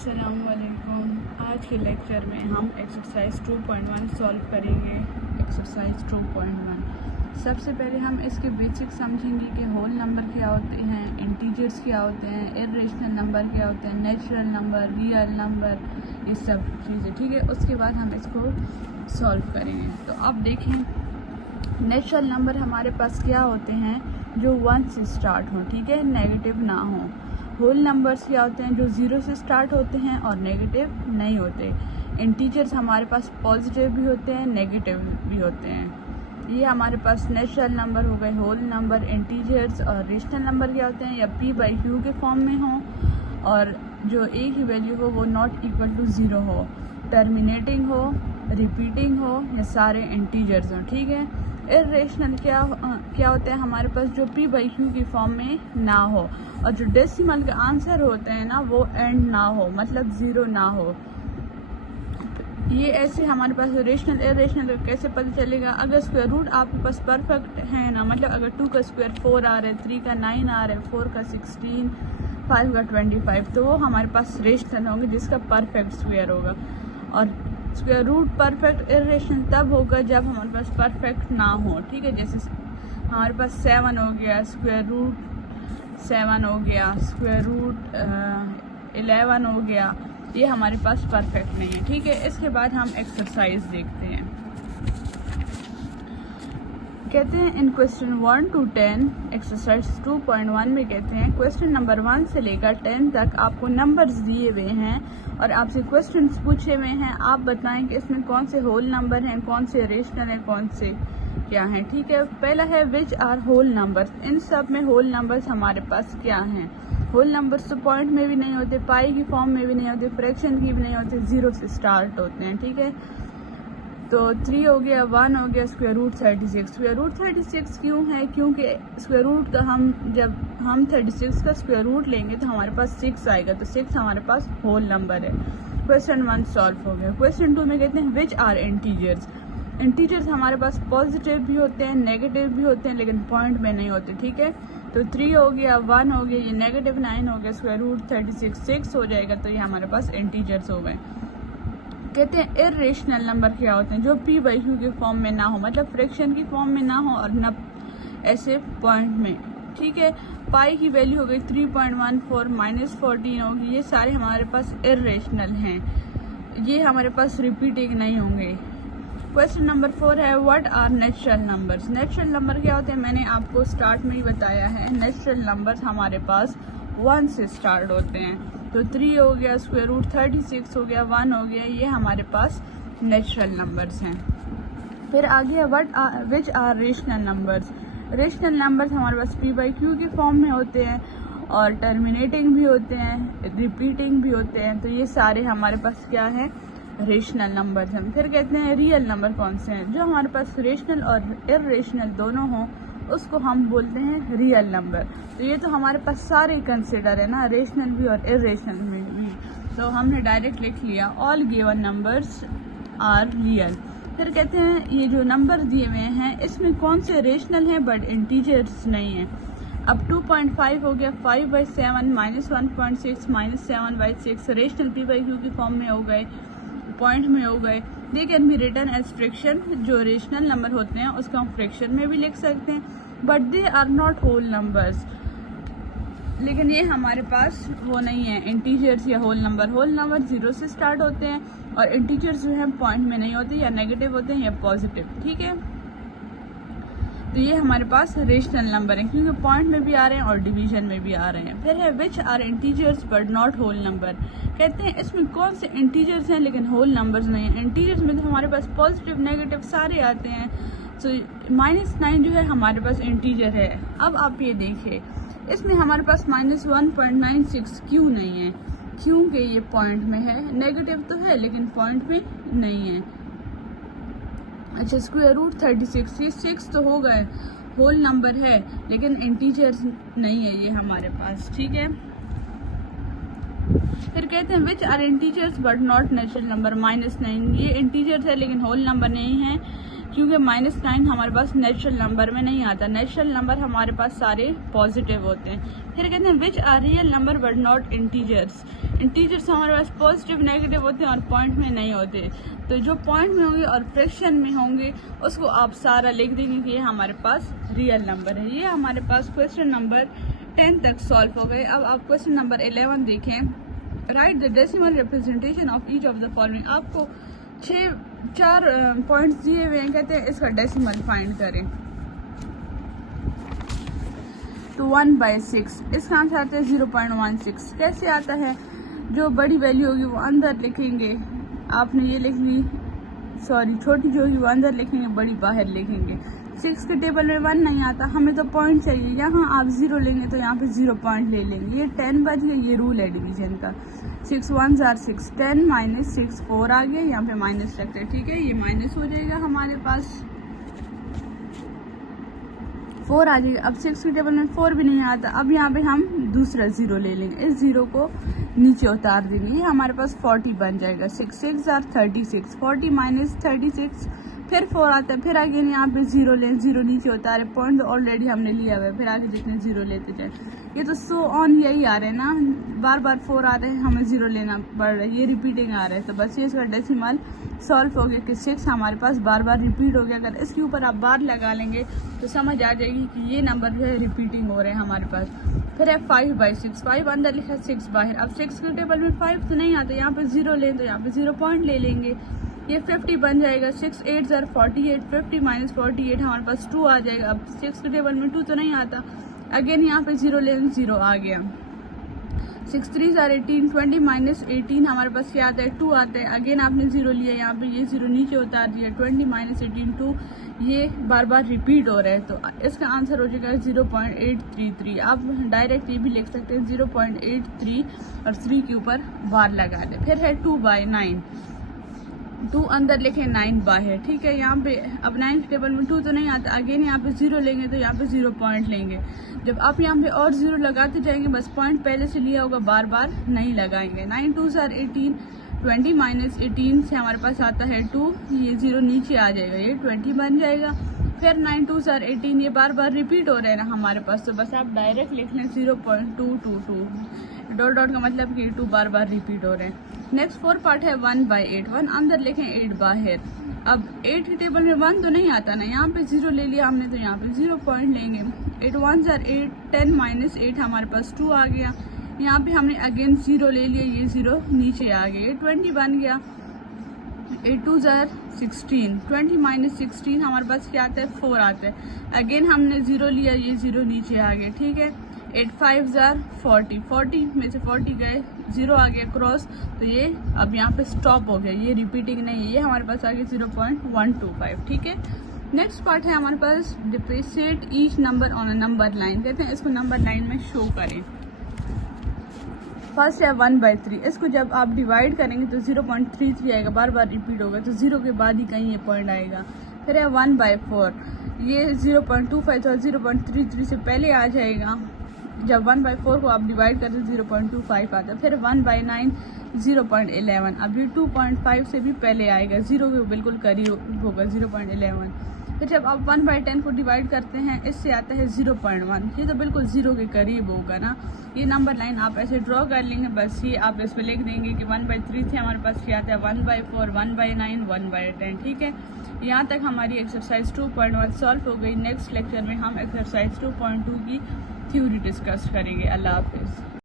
अस्सलामुअलैकुम। आज के लेक्चर में हम एक्सरसाइज 2.1 सॉल्व करेंगे। एक्सरसाइज 2.1 सबसे पहले हम इसके बेसिक समझेंगे कि होल नंबर क्या होते हैं, इंटीजर्स क्या होते हैं, इर्रेशनल नंबर क्या होते हैं, नेचुरल नंबर, रियल नंबर, ये सब चीज़ें, ठीक है। उसके बाद हम इसको सॉल्व करेंगे। तो अब देखें, नेचुरल नंबर हमारे पास क्या होते हैं, जो 1 से स्टार्ट हो, ठीक है, नेगेटिव ना हो। होल नंबर्स क्या होते हैं, जो 0 से स्टार्ट होते हैं और नेगेटिव नहीं होते। इंटीजर्स हमारे पास पॉजिटिव भी होते हैं, नेगेटिव भी होते हैं। ये हमारे पास नेचुरल नंबर हो गए, होल नंबर, इंटीजर्स। और रेशनल नंबर क्या होते हैं, या p/q के फॉर्म में हो और जो a की वैल्यू हो वो नॉट इक्वल टू 0 हो, टर्मिनेटिंग हो, रिपीटिंग हो, या सारे इंटीजर्स हो, ठीक है। इर्रेशनल क्या होते हैं हमारे पास, जो p/q की फॉर्म में ना हो और जो डेसिमल के आंसर होते हैं ना वो एंड ना हो, मतलब 0 ना हो। ये ऐसे हमारे पास रेशनल इर्रेशनल का कैसे पता चलेगा, अगर स्क्वायर रूट आपके पास परफेक्ट है ना, मतलब अगर 2 का स्क्वायर 4 आ रहा है, 3 का 9 आ रहा है, 4 का 16, 5 का 25, तो वो हमारे पास रेशनल होंगे जिसका परफेक्ट स्क्वायर होगा। और स्क्वायर रूट परफेक्ट इर्रेशनल तब होगा जब हमारे पास परफेक्ट ना हो, ठीक है। जैसे हमारे पास 7 हो गया, स्क्वायर रूट 7 हो गया, स्क्वायर रूट 11 हो गया, ये हमारे पास परफेक्ट नहीं है, ठीक है। इसके बाद हम एक्सरसाइज देखते हैं। कहते हैं इन क्वेश्चन 1 to 10 एक्सरसाइज 2.1 में कहते हैं क्वेश्चन नंबर 1 से लेकर 10 तक आपको नंबर्स दिए हुए हैं और आपसे क्वेश्चंस पूछे हुए हैं। आप बताएं कि इसमें कौन से होल नंबर हैं, कौन से रेशनल हैं, कौन से क्या हैं, ठीक है। पहला है विच आर होल नंबर्स। इन सब में होल नंबर्स हमारे पास क्या हैं। होल नंबर्स तो पॉइंट में भी नहीं होते, पाई की फॉर्म में भी नहीं होते, फ्रैक्शन की भी नहीं होते, 0 से स्टार्ट होते हैं, ठीक है। तो 3 हो गया, 1 हो गया, स्क्वायर रूट 36। स्क्वायर रूट 36 क्यों है, क्योंकि स्क्वायर रूट का जब हम 36 का स्क्वायर रूट लेंगे तो हमारे पास 6 आएगा, तो 6 हमारे पास होल नंबर है। क्वेश्चन 1 सॉल्व हो गया। क्वेश्चन 2 में कहते हैं विच आर इंटीजर्स। इंटीजर्स हमारे पास पॉजिटिव भी होते हैं, नेगेटिव भी होते हैं, लेकिन पॉइंट में नहीं होते, ठीक है। तो 3 हो गया, 1 हो गया, ये नेगेटिव 9 हो गया, स्क्वायर रूट 36 6 हो जाएगा, तो ये हमारे पास इंटीजर्स हो गए। कहते हैं इर्रेशनल नंबर क्या होते हैं, जो p/q के फॉर्म में ना हो, मतलब फ्रैक्शन की फॉर्म में ना हो और न ऐसे पॉइंट में, ठीक है। पाई की वैल्यू हो गई 3.14 -14 होगी, ये सारे हमारे पास इर्रेशनल हैं, ये हमारे पास रिपीटिंग नहीं होंगे। क्वेश्चन नंबर 4 है what are natural numbers. Natural number क्या होते हैं, मैंने आपको स्टार्ट में ही बताया है। नेचुरल नंबर्स हमारे पास 1 से स्टार्ट होते हैं, तो 3 हो गया, स्क्वायर रूट 36 हो गया, 1 हो गया, ये हमारे पास नेचुरल नंबर्स हैं। फिर आगे which are rational numbers. Rational numbers हमारे पास p/q के फॉर्म में होते हैं और टर्मिनेटिंग भी होते हैं, रिपीटिंग भी होते हैं, तो ये सारे हमारे पास क्या है, रेशनल नंबर्स हैं। फिर कहते हैं रियल नंबर कौन से हैं, जो हमारे पास रेशनल और इर्रेशनल दोनों हों उसको हम बोलते हैं रियल नंबर। तो ये तो हमारे पास सारे कंसिडर है ना, रेशनल भी और इर्रेशनल भी, तो हमने डायरेक्ट लिख लिया all given numbers are real. फिर कहते हैं ये जो नंबर दिए हुए हैं इसमें कौन से रेशनल हैं बट इंटीजर्स नहीं है। अब 2.5 हो गया, 5/7 -1.6 -7/6 रेशनल p/q की फॉर्म में हो गए, पॉइंट में हो गए। They can be written as fraction, जो रेशनल नंबर होते हैं उसको हम फ्रैक्शन में भी लिख सकते हैं, but they are not whole numbers. लेकिन ये हमारे पास वो नहीं है इंटीजर्स या होल नंबर। होल नंबर 0 से स्टार्ट होते हैं और इंटीजर्स जो है पॉइंट में नहीं होते, या नेगेटिव होते हैं या पॉजिटिव, ठीक है। तो ये हमारे पास रेशनल नंबर है क्योंकि पॉइंट में भी आ रहे हैं और डिवीजन में भी आ रहे हैं। फिर है which are integers but not whole number. कहते हैं इसमें कौन से इंटीजर्स हैं लेकिन होल नंबर्स नहीं है। इंटीजर्स में तो हमारे पास पॉजिटिव नेगेटिव सारे आते हैं, तो -9 जो है हमारे पास इंटीजर है। अब आप ये देखिए इसमें हमारे पास -1.96 क्यों नहीं है, क्योंकि ये पॉइंट में है, नेगेटिव तो है लेकिन पॉइंट में नहीं है। अच्छा, स्क्वायर रूट 36, ये 6 तो हो गए, होल नंबर है लेकिन इंटीजर्स नहीं है ये हमारे पास, ठीक है। फिर कहते हैं which are integers but not natural number. -9 ये इंटीजर्स है लेकिन होल नंबर नहीं है। क्योंकि -9 हमारे पास नेचुरल नंबर में नहीं आता। नेचुरल नंबर हमारे पास सारे पॉजिटिव होते हैं। फिर कहते हैं which are real number but not integers. Integers हमारे पास पॉजिटिव नेगेटिव होते हैं और पॉइंट में नहीं होते। तो जो पॉइंट में होंगे और फ्रैक्शन में होंगे उसको आप सारा लिख देंगे कि ये हमारे पास रियल नंबर है। ये हमारे पास क्वेश्चन नंबर 10 तक सॉल्व हो गए। अब आप क्वेश्चन नंबर 11 देखें। Right the decimal representation of each of the following. आपको 4 पॉइंट्स दिए हुए हैं, कहते हैं इसका डेसिमल फाइंड करें। तो 1/6 इसका आंसर आता है 0.16। कैसे आता है? जो बड़ी वैल्यू होगी वो अंदर लिखेंगे, आपने ये लिख ली, सॉरी छोटी जो होगी वो अंदर लिखेंगे, बड़ी बाहर लिखेंगे। 6 के टेबल में 1 नहीं आता, हमें तो पॉइंट चाहिए। यहाँ आप 0 लेंगे तो यहाँ पे 0 पॉइंट ले लेंगे। ये 10 बच गया, ये रूल है डिवीजन का। 6 1s are 6, 10 - 6 4 आ गया, यहाँ पे माइनस रखते हैं, ठीक है। ये माइनस हो जाएगा, हमारे पास 4 आ जाएगा। अब 6 के टेबल में 4 भी नहीं आता। अब यहाँ पे हम दूसरा 0 ले लेंगे, इस 0 को नीचे उतार देंगे, ये हमारे पास 40 बन जाएगा। 6 6s are 36, 40 - 36, फिर 4 आता है। फिर आगे यहाँ पे 0 लें, 0 नीचे उतारे, पॉइंट ऑलरेडी हमने लिया हुआ है। फिर आगे जितने 0 लेते जाए, ये तो सो ऑन यही आ रहे हैं ना, बार बार 4 आ रहे हैं, हमें 0 लेना पड़ रहा है, ये रिपीटिंग आ रहा है। तो बस ये इसका डेसिमल सॉल्व हो गया कि 6 हमारे पास बार बार रिपीट हो गया। अगर इसके ऊपर आप बार लगा लेंगे तो समझ आ जाएगी कि ये नंबर जो है रिपीटिंग हो रहे हैं हमारे पास। फिर है 5/6, 5 अंदर लिखा, 6 बाहर। अब 6 के टेबल में 5 तो नहीं आता, यहाँ पे 0 लें तो यहाँ पे 0 पॉइंट ले लेंगे, ये 50 बन जाएगा। 6 8s are 48, 50 - 48 हमारे पास 2 आ जाएगा। अब 6 के टेबल में 2 तो नहीं आता, अगेन यहाँ पे 0 लें, 0 आ गया। 6 3s are 18, 20 - 18 हमारे पास क्या आता है? 2 आता है। अगेन आपने 0 लिया, यहाँ पे ये 0 नीचे उतार दिया, 20 - 18 2, ये बार बार रिपीट हो रहा है। तो इसका आंसर हो जाएगा 0.833। आप डायरेक्ट ये भी लिख सकते हैं 0.83 और 3 के ऊपर बार लगा दें। फिर है 2/9, 2 अंदर लिखें, 9 बाहर, ठीक है। यहाँ पे अब 9 के टेबल में 2 तो नहीं आता, अगेन यहाँ पे 0 लेंगे तो यहाँ पे 0 पॉइंट लेंगे। जब आप यहाँ पे और 0 लगाते जाएंगे, बस पॉइंट पहले से लिया होगा, बार बार नहीं लगाएंगे। 9 2s are 18, 20 - 18 से हमारे पास आता है 2, ये 0 नीचे आ जाएगा, ये 20 बन जाएगा। फिर 9 2s are 18, ये बार बार रिपीट हो रहे हैं ना हमारे पास, तो बस आप डायरेक्ट लिख लें 0.222, डॉट डॉट का मतलब कि 2 बार बार रिपीट हो रहे हैं। नेक्स्ट 4 पार्ट है 1/8, 1 अंदर लिखें, 8 बाहर। अब 8 के टेबल में 1 तो नहीं आता ना, यहाँ पे 0 ले लिया हमने तो यहाँ पे 0 पॉइंट लेंगे। 8 1s are 8, 10 - 8 हमारे पास 2 आ गया। यहाँ पे हमने अगेन 0 ले लिया, ये 0 नीचे आ गया, 20 बन गया। 8 2s are 16, 20 - 16 हमारे पास क्या आता है? 4 आता है। अगेन हमने 0 लिया, ये 0 नीचे आ गया, ठीक है। 8 5s are 40, 40 में से 40 गए, 0 आ गया क्रॉस, तो ये अब यहाँ पे स्टॉप हो गया, ये रिपीटिंग नहीं है, ये हमारे पास आ गया 0.125, ठीक है। नेक्स्ट पार्ट है हमारे पास depreciate each number on a number line. कहते हैं इसको नंबर लाइन में शो करें। फर्स्ट है 1/3, इसको जब आप डिवाइड करेंगे तो 0.33 आएगा, बार बार रिपीट होगा, तो 0 के बाद ही कहीं ये पॉइंट आएगा। फिर है 1/4, ये 0.25 और 0.33 से पहले आ जाएगा। जब 1/4 को आप डिवाइड करते 0.25 आता है। फिर 1/9, 0.11, अब ये 2.5 से भी पहले आएगा, 0 के बिल्कुल करीब होगा, 0.11। फिर जब आप 1/10 को डिवाइड करते हैं, इससे आता है 0.1, ये तो बिल्कुल 0 के करीब होगा ना। ये नंबर लाइन आप ऐसे ड्रॉ कर लेंगे, बस ये आप इस पर लिख देंगे कि 1/3 से हमारे पास क्या आता है? 1/4, 1/9, 1/10, ठीक है। यहाँ तक हमारी एक्सरसाइज 2.1 सॉल्व हो गई। नेक्स्ट लेक्चर में हम एक्सरसाइज 2.2 की थ्योरी डिस्कस करेंगे। अल्लाह हाफिज़।